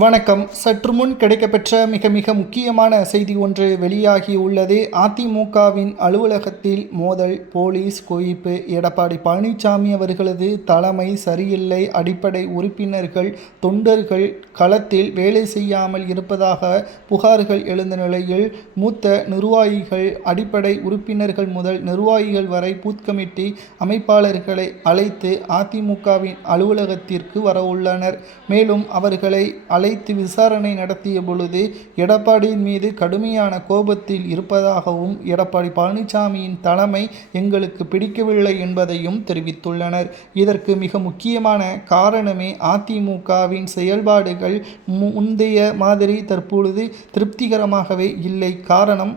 வணக்கம். சற்று முன் கிடைக்கப்பெற்ற மிக முக்கியமான செய்தி ஒன்று வெளியாகியுள்ளது. அதிமுகவின் அலுவலகத்தில் மோதல், போலீஸ் குவிப்பு. எடப்பாடி பழனிசாமி அவர்களது தலைமை சரியில்லை. அடிப்படை உறுப்பினர்கள், தொண்டர்கள் களத்தில் வேலை செய்யாமல் இருப்பதாக புகார்கள் எழுந்த நிலையில் மூத்த நிர்வாகிகள், அடிப்படை உறுப்பினர்கள் முதல் நிர்வாகிகள் வரை பூத் கமிட்டி அமைப்பாளர்களை அழைத்து அதிமுகவின் அலுவலகத்திற்கு வரவுள்ளனர். மேலும் அவர்களை அழைத்து விசாரணை நடத்திய பொழுது எடப்பாடியின் மீது கடுமையான கோபத்தில் இருப்பதாகவும், எடப்பாடி பழனிசாமியின் தலைமை எங்களுக்கு பிடிக்கவில்லை என்பதையும் தெரிவித்துள்ளனர். இதற்கு மிக முக்கியமான காரணமே அதிமுகவின் செயல்பாடுகள் முந்தைய மாதிரி தற்பொழுது திருப்திகரமாகவே இல்லை. காரணம்,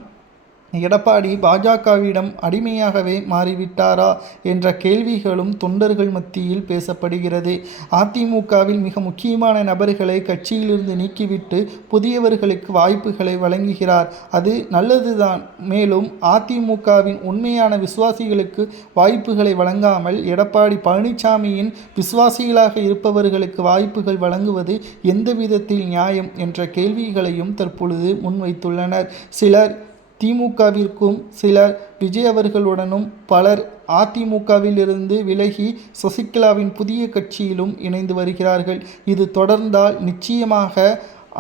எடப்பாடி பாஜகவிடம் அடிமையாகவே மாறிவிட்டாரா என்ற கேள்விகளும் தொண்டர்கள் மத்தியில் பேசப்படுகிறது. அதிமுகவில் மிக முக்கியமான நபர்களை கட்சியிலிருந்து நீக்கிவிட்டு புதியவர்களுக்கு வாய்ப்புகளை வழங்குகிறார். அது நல்லதுதான். மேலும் அதிமுகவின் உண்மையான விசுவாசிகளுக்கு வாய்ப்புகளை வழங்காமல் எடப்பாடி பழனிசாமியின் விசுவாசிகளாக இருப்பவர்களுக்கு வாய்ப்புகள் வழங்குவது எந்த விதத்தில் நியாயம் என்ற கேள்விகளையும் தற்பொழுது முன்வைத்துள்ளனர். சிலர் திமுகவிற்கும், சிலர் விஜய் அவர்களுடனும், பலர் அதிமுகவிலிருந்து விலகி சசிகலாவின் புதிய கட்சியிலும் இணைந்து வருகிறார்கள். இது தொடர்ந்தால் நிச்சயமாக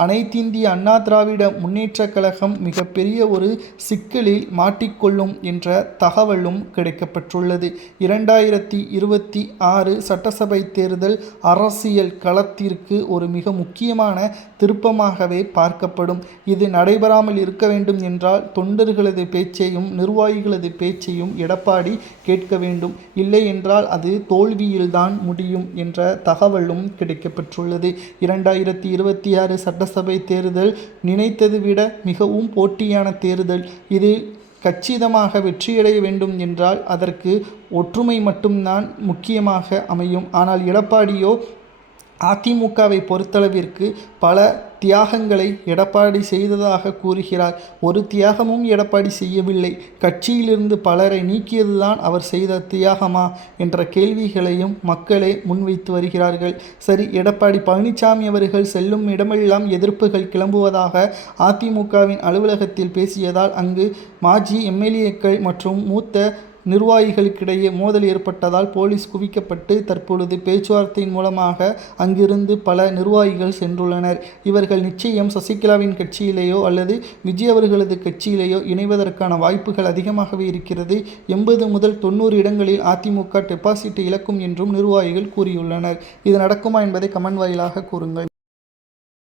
அனைத்திந்திய அண்ணா திராவிட முன்னேற்றக் கழகம் மிகப்பெரிய ஒரு சிக்கலில் மாட்டிக்கொள்ளும் என்ற தகவலும் கிடைக்கப்பெற்றுள்ளது. 2026 சட்டசபை தேர்தல் அரசியல் களத்திற்கு ஒரு மிக முக்கியமான திருப்பமாகவே பார்க்கப்படும். இது நடைபெறாமல் இருக்க வேண்டும் என்றால் தொண்டர்களது பேச்சையும் நிர்வாகிகளது பேச்சையும் எடப்பாடி கேட்க வேண்டும். இல்லை என்றால் அது தோல்வியில்தான் முடியும் என்ற தகவலும் கிடைக்கப்பெற்றுள்ளது. 2026 சட்டசபை தேர்தல் நினைத்தது விட மிகவும் போட்டியான தேர்தல். இதில் கச்சிதமாக வெற்றியடைய வேண்டும் என்றால் அதற்கு ஒற்றுமை மட்டும்தான் முக்கியமாக அமையும். ஆனால் எடப்பாடியோ அதிமுகவை பொறுத்தளவிற்கு பல தியாகங்களை எடப்பாடி செய்ததாக கூறுகிறார். ஒரு தியாகமும் எடப்பாடி செய்யவில்லை. கட்சியிலிருந்து பலரை நீக்கியதுதான் அவர் செய்த தியாகமா என்ற கேள்விகளையும் மக்களே முன்வைத்து வருகிறார்கள். சரி, எடப்பாடி பழனிசாமி அவர்கள் செல்லும் இடமெல்லாம் எதிர்ப்புகள் கிளம்புவதாக அதிமுகவின் அலுவலகத்தில் பேசியதால் அங்கு மாஜி எம்எல்ஏக்கள் மற்றும் மூத்த நிர்வாகிகளுக்கிடையே மோதல் ஏற்பட்டதால் போலீஸ் குவிக்கப்பட்டு தற்பொழுது பேச்சுவார்த்தையின் மூலமாக அங்கிருந்து பல நிர்வாகிகள் சென்றுள்ளனர். இவர்கள் நிச்சயம் சசிகலாவின் கட்சியிலேயோ அல்லது விஜய் அவர்களது கட்சியிலேயோ இணைவதற்கான வாய்ப்புகள் அதிகமாகவே இருக்கிறது. 80 முதல் 90 இடங்களில் அதிமுக டெபாசிட்டை இழக்கும் என்றும் நிர்வாகிகள் கூறியுள்ளனர். இது நடக்குமா என்பதை கமெண்ட் வாயிலாக கூறுங்கள்.